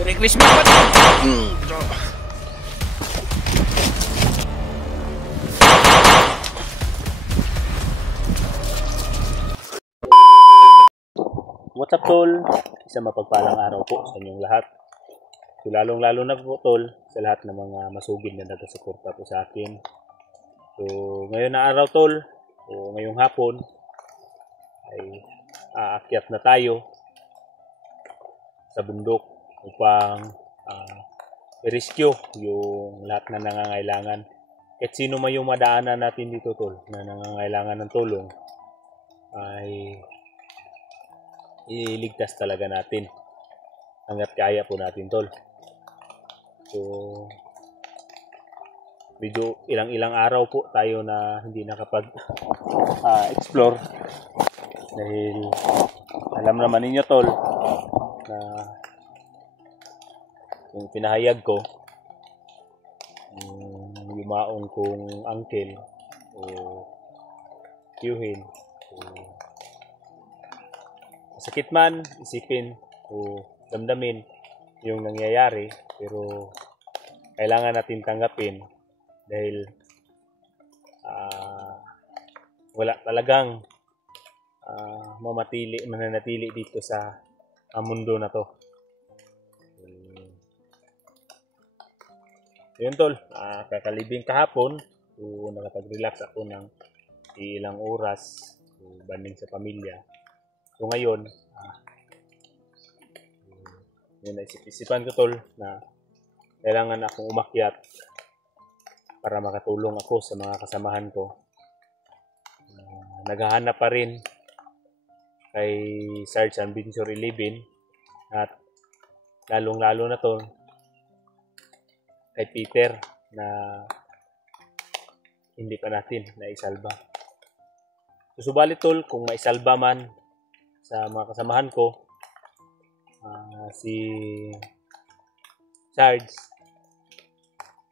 Merry Christmas po! What's up, tol? Isang mapagpalang araw po sa inyong lahat. So, lalong-lalo na po, tol, sa lahat ng mga masugid na nagasuporta po sa akin. So, ngayon na araw, tol, o ngayong hapon, ay aakyat na tayo sa bundok upang i-rescue yung lahat na nangangailangan. Kahit sino man yung madaanan natin dito, tol, na nangangailangan ng tulong, ay iligtas talaga natin hanggat kaya po natin, tol. So, medyo ilang araw po tayo na hindi nakapag-explore dahil alam naman ninyo, tol, na yung pinahayag ko yung yumaong kong uncle o tiyuhin sakit man isipin o damdamin yung nangyayari, pero kailangan natin tanggapin dahil wala talagang mananatili dito sa mundo na to. Yun, tol, kakalibing kahapon, so nakapag-relax ako ng ilang oras, so banding sa pamilya. So ngayon, yun, naisip-isipan ko, tol, na kailangan akong umakyat para makatulong ako sa mga kasamahan ko. Naghahanap pa rin kay Sergeant Adventure 11 at lalong-lalo na, tol, kay Peter na hindi pa natin naisalba. So, subalit, tol, kung maisalba man sa mga kasamahan ko, si Sarge,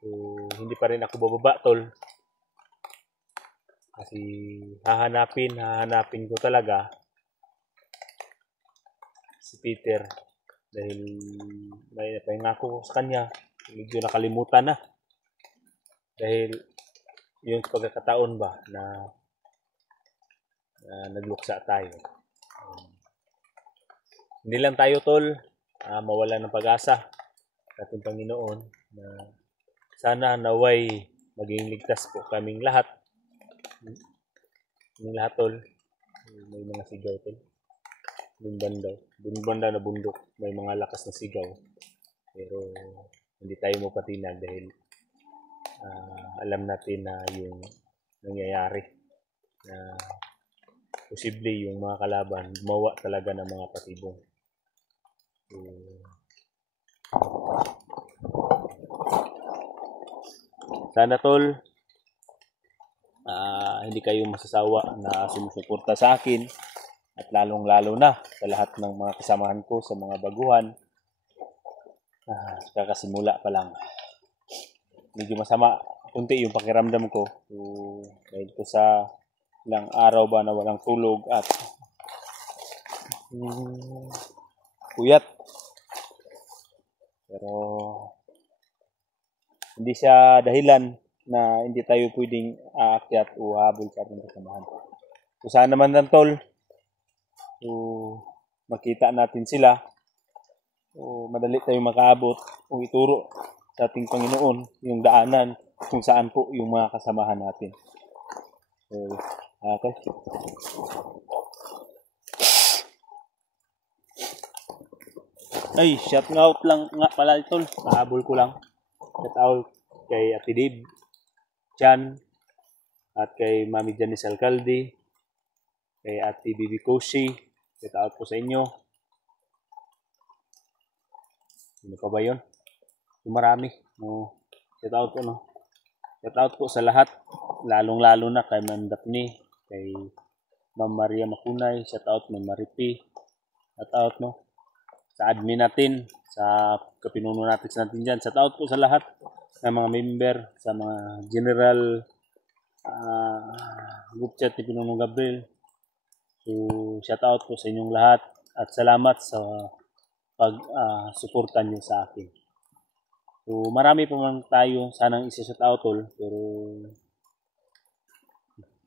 so, hindi pa rin ako bababa, tol, kasi hahanapin ko talaga si Peter dahil may napahingako ko sa kanya, medyo nakalimutan na dahil yung pagkakataon ba na nagluksa tayo. Hindi lang tayo, tol, mawala ng pag-asa sa ating Panginoon na sana naway maging ligtas po kaming lahat. Kaming lahat, tol. May mga sigaw, tol. Bunbanda na bundok, may mga lakas na sigaw. Pero hindi tayo mapatinag dahil alam natin na yung nangyayari na posible yung mga kalaban gumawa talaga ng mga patibong. Sana, tol, hindi kayo masasawa na sumusuporta sa akin at lalong-lalo na sa lahat ng mga kasamahan ko sa mga baguhan. Kakasimula pa lang. Medyo masama kunti yung pakiramdam ko. Dahil ko sa ilang araw ba na walang tulog at puyat. Pero hindi siya dahilan na hindi tayo pwedeng aakyat o habol sa ating kasamahan. So sana naman lang, tol, so makita natin sila o madali tayong makaabot o ituro sa ating Panginoon yung daanan kung saan po yung mga kasamahan natin. So, okay. Ay, shout out lang nga pala, tol. Mahabol ko lang. Shout out kay Ate Dib, Chan, at kay Mami Janice Alcalde, kay Ate Bibi Koshi. Shout out po sa inyo. Ano pa ba yun? Marami. No. Shout out po, no? Shout out po sa lahat. Lalong-lalo na kay Ma'am Daphne, kay Ma'am Maria Makunay. Shout out Ma'am Maripi. Shout out, no? Sa admin natin, sa kapinuno natin dyan. Shout out po sa lahat ng mga member, sa mga general group chat ni Pinunong Gabriel. So, shout out po sa inyong lahat at salamat sa pag-suporta nyo sa akin. So, marami pa man tayo sanang isa-shout out tol, pero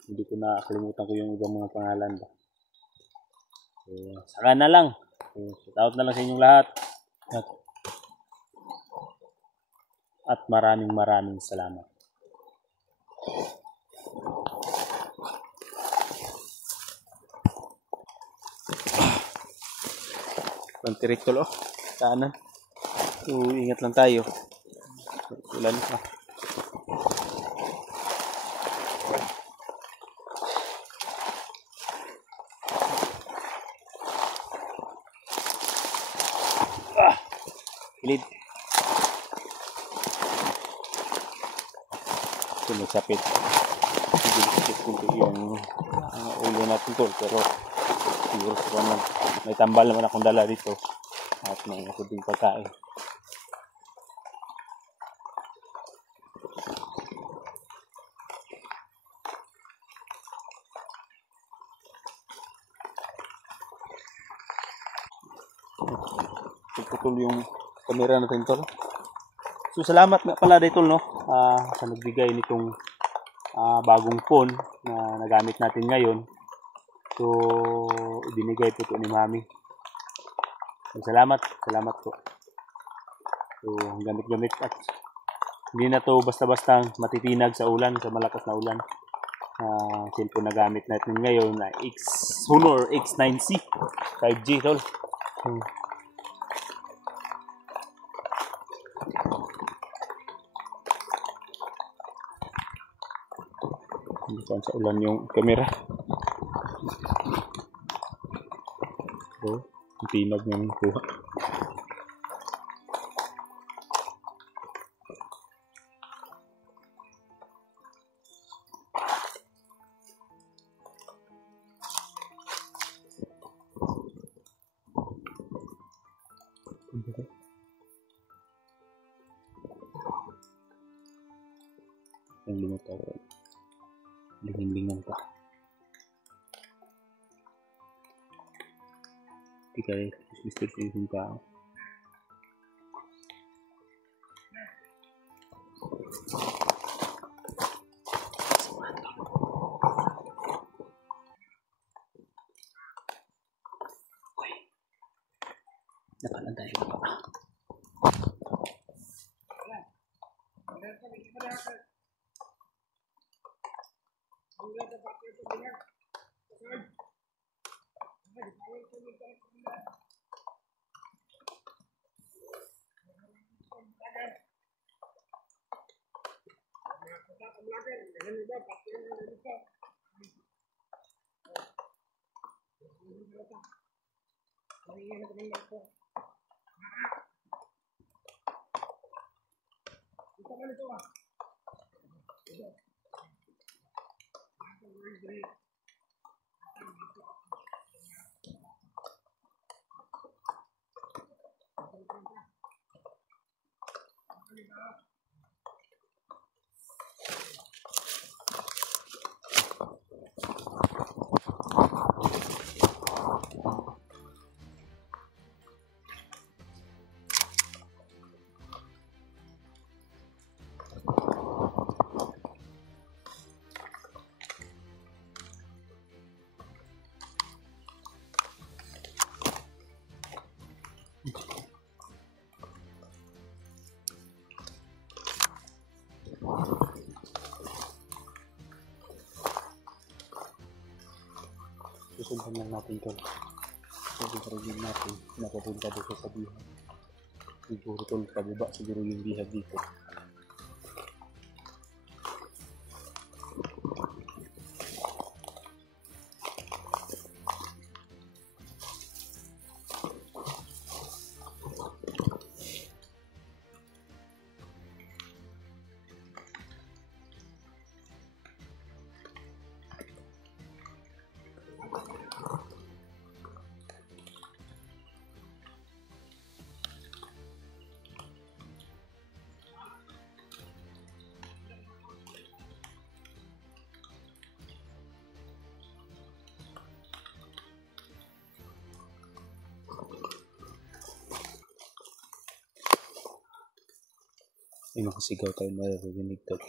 hindi ko na kalimutan ko yung ibang mga pangalan ba. So, saka na lang. So, shout out na lang sa inyong lahat. At maraming salamat. Pantirik tol, kanan. So, ingat lang tayo. Ulan pa. Pilid. Ito nagsapit. Sigil kunti yung ulo natin tol, pero siguro may tambal naman akong dala dito at may kunting pagkain. Puputol yung kamera natin tol. So salamat nga pala dito no sa nagbigay nitong bagong phone na nagamit natin ngayon. So ibinigay po ito ni Mami. So, salamat po. So gamit at hindi na to basta-basta matitinag sa ulan, sa malakas na ulan. Cellphone na gamit natin ngayon na Honor X9C 5G tol. Hindi sa ulan yung camera. So, tinag ng kuha. Ang lumataw. Lingang-lingang pa. Hindi kaya Mr. Season pa. Okay. Nakalan tayo pa. Susundan lang natin ito. Sabihin natin napapunta dito sa bihag. Siguro tol, pababa siguro yung bihag dito. May makasigaw tayo maririnig to.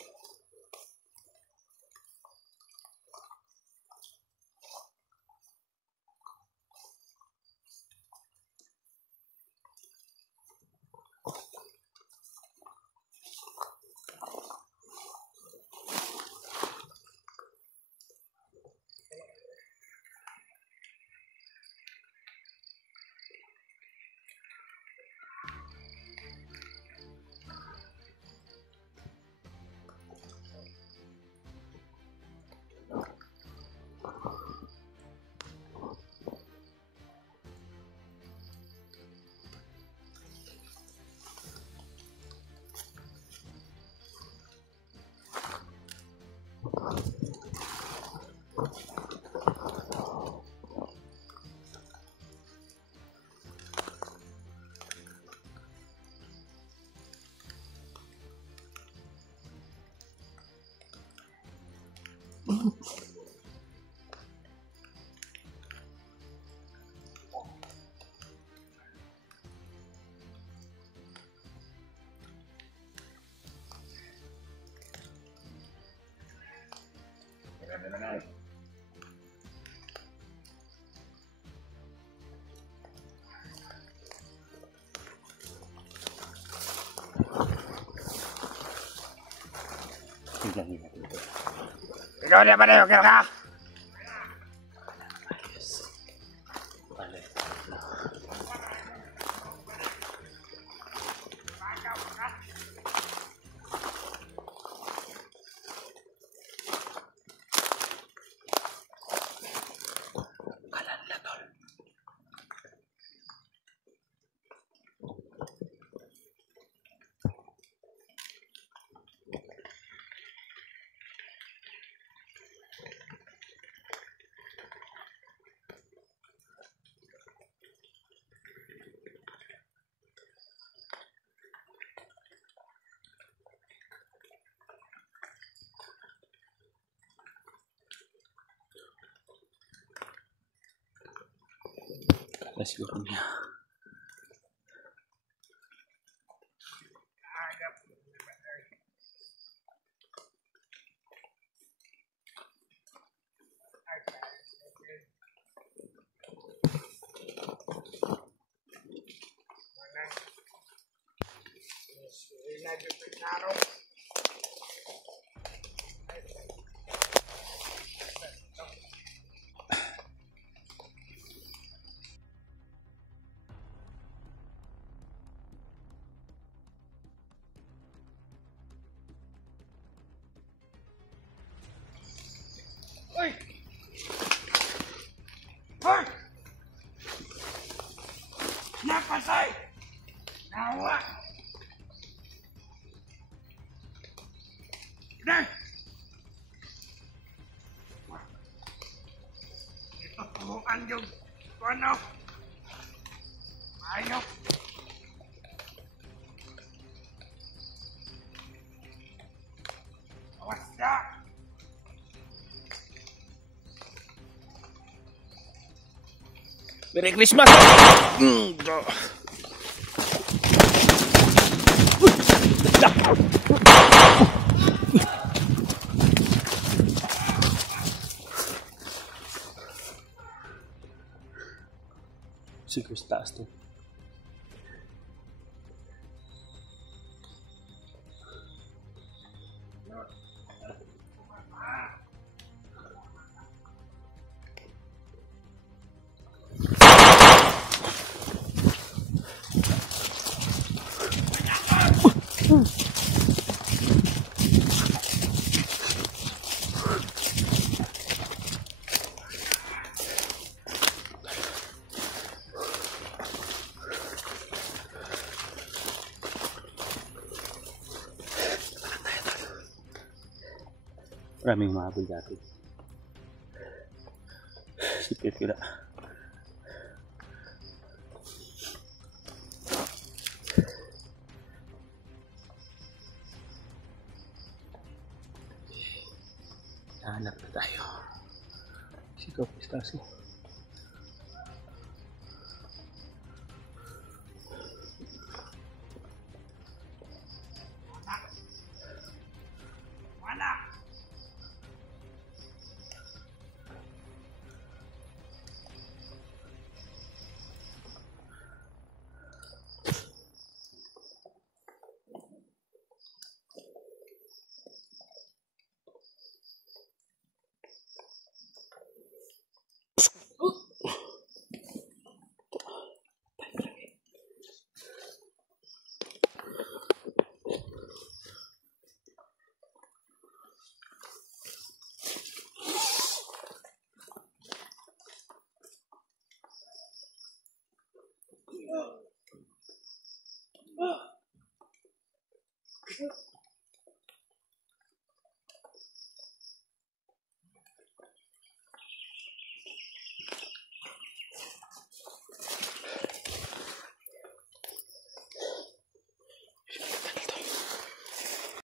Ikaw na ba na yung ka? Siguro niya. Hoy! Hoy! Napasay! Nawa! Dahil! Ito tuhuan yung ano? Ayok! Awas na! Merry Christmas! Siguro sa taas to. Maraming mahabol dati. Sipit ko na. Hanap na tayo. Sikaw, pistasi.